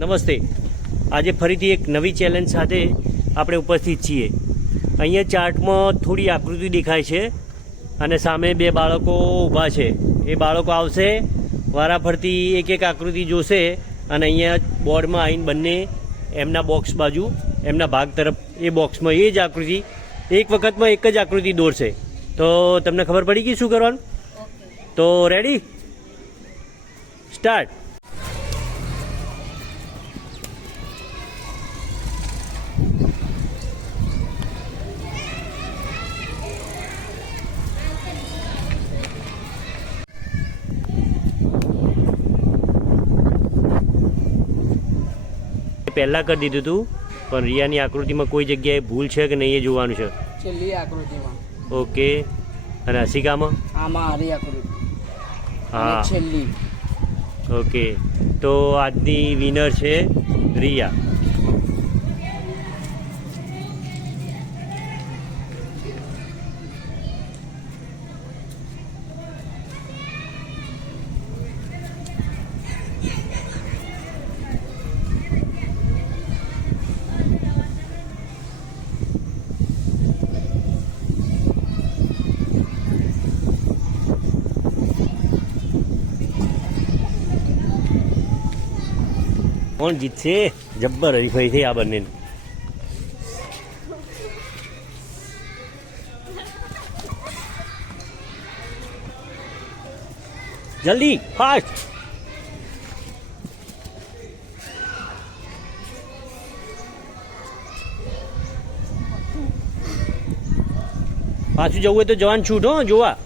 નમસ્તે. આજે ફરીથી એક નવી ચેલેન્જ સાથે આપણે ઉપસ્થિત છીએ. અહીંયા ચાર્ટમાં થોડી આકૃતિ દેખાય છે અને સામે બે બાળકો ઊભા છે. એ બાળકો આવશે, વારાફરતી એક એક આકૃતિ જોશે અને અહીંયા બોર્ડમાં આવીને બંને એમના બોક્સ બાજુ એમના ભાગ તરફ એ બોક્સમાં એ જ આકૃતિ એક વખતમાં એક જ આકૃતિ દોરશે. તો તમને ખબર પડી ગઈ શું કરવાનું? તો રેડી, સ્ટાર્ટ. પહેલાં કરી દીધું હતું, પણ રિયાની આકૃતિમાં કોઈ જગ્યાએ ભૂલ છે કે નહીં એ જોવાનું છે. છેલ્લી આકૃતિમાં. ઓકે. અને હસિકામાં? આમાં આરી આકૃતિ. હા, છેલ્લી. ઓકે. તો આજની વિનર છે રિયા. કોણ જીતશે? જબ્બર હરીફાઈ થઈ આ બંનેની. જલ્દી, ફાસ્ટ. પાછું જવું હોય તો જવાન છૂટ હો જોવા.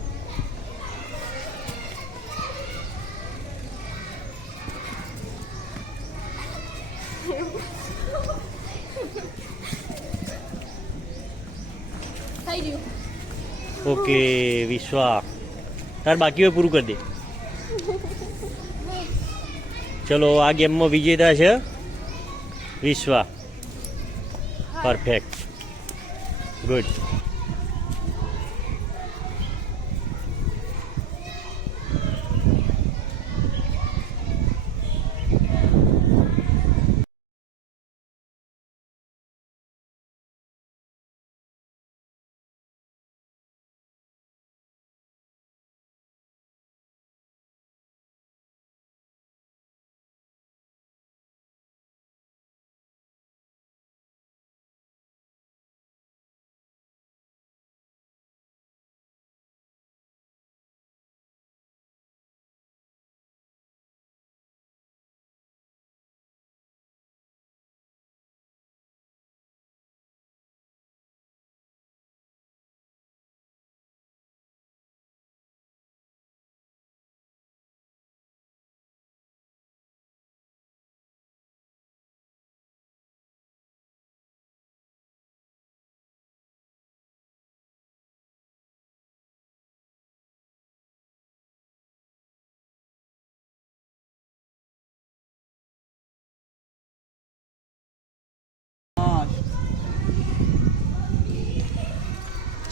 ઓકે વિશ્વા, તાર બાકી હોય પૂરું કરી દે. ચલો, આ ગેમમાં વિજેતા છે વિશ્વા. Perfect, good.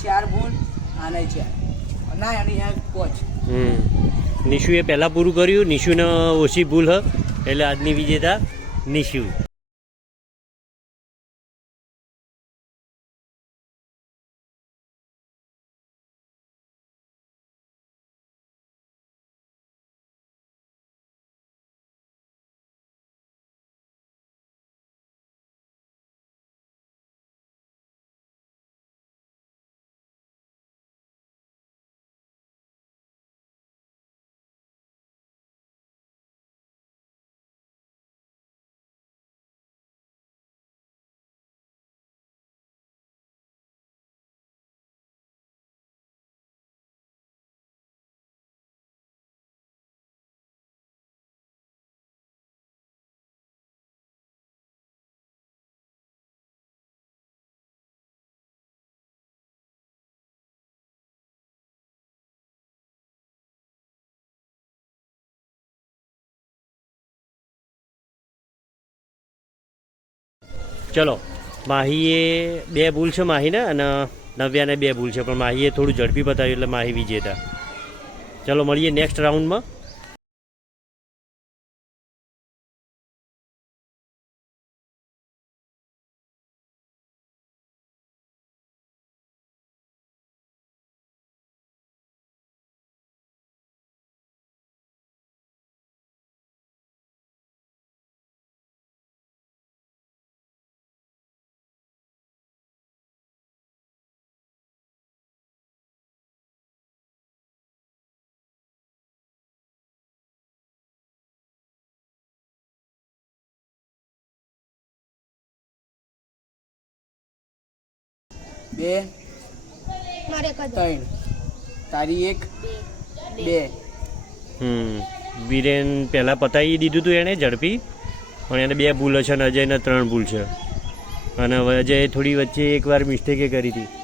ચાર ભૂલ આને ચાર ના અને પોચ. નિશુએ પહેલાં પૂરું કર્યું. નિશુને ઓછી ભૂલ હ એટલે આજની વિજેતા નિશુ. ચલો, માહીએ 2 ભૂલ છે માહીને, અને નવ્યાને 2 ભૂલ છે, પણ માહીએ થોડું ઝડપી બતાવ્યું એટલે માહી વિજેતા. ચલો, મળીએ નેક્સ્ટ રાઉન્ડમાં. 2 મારે કદ 3 તારી 1 2 વિરેન પહેલાં પતાવી દીધું હતું એણે ઝડપી પણ એને 2 ભૂલ છે અને અજયને 3 ભૂલ છે અને હવે અજયે થોડી વચ્ચે એકવાર મિસ્ટેકે કરી હતી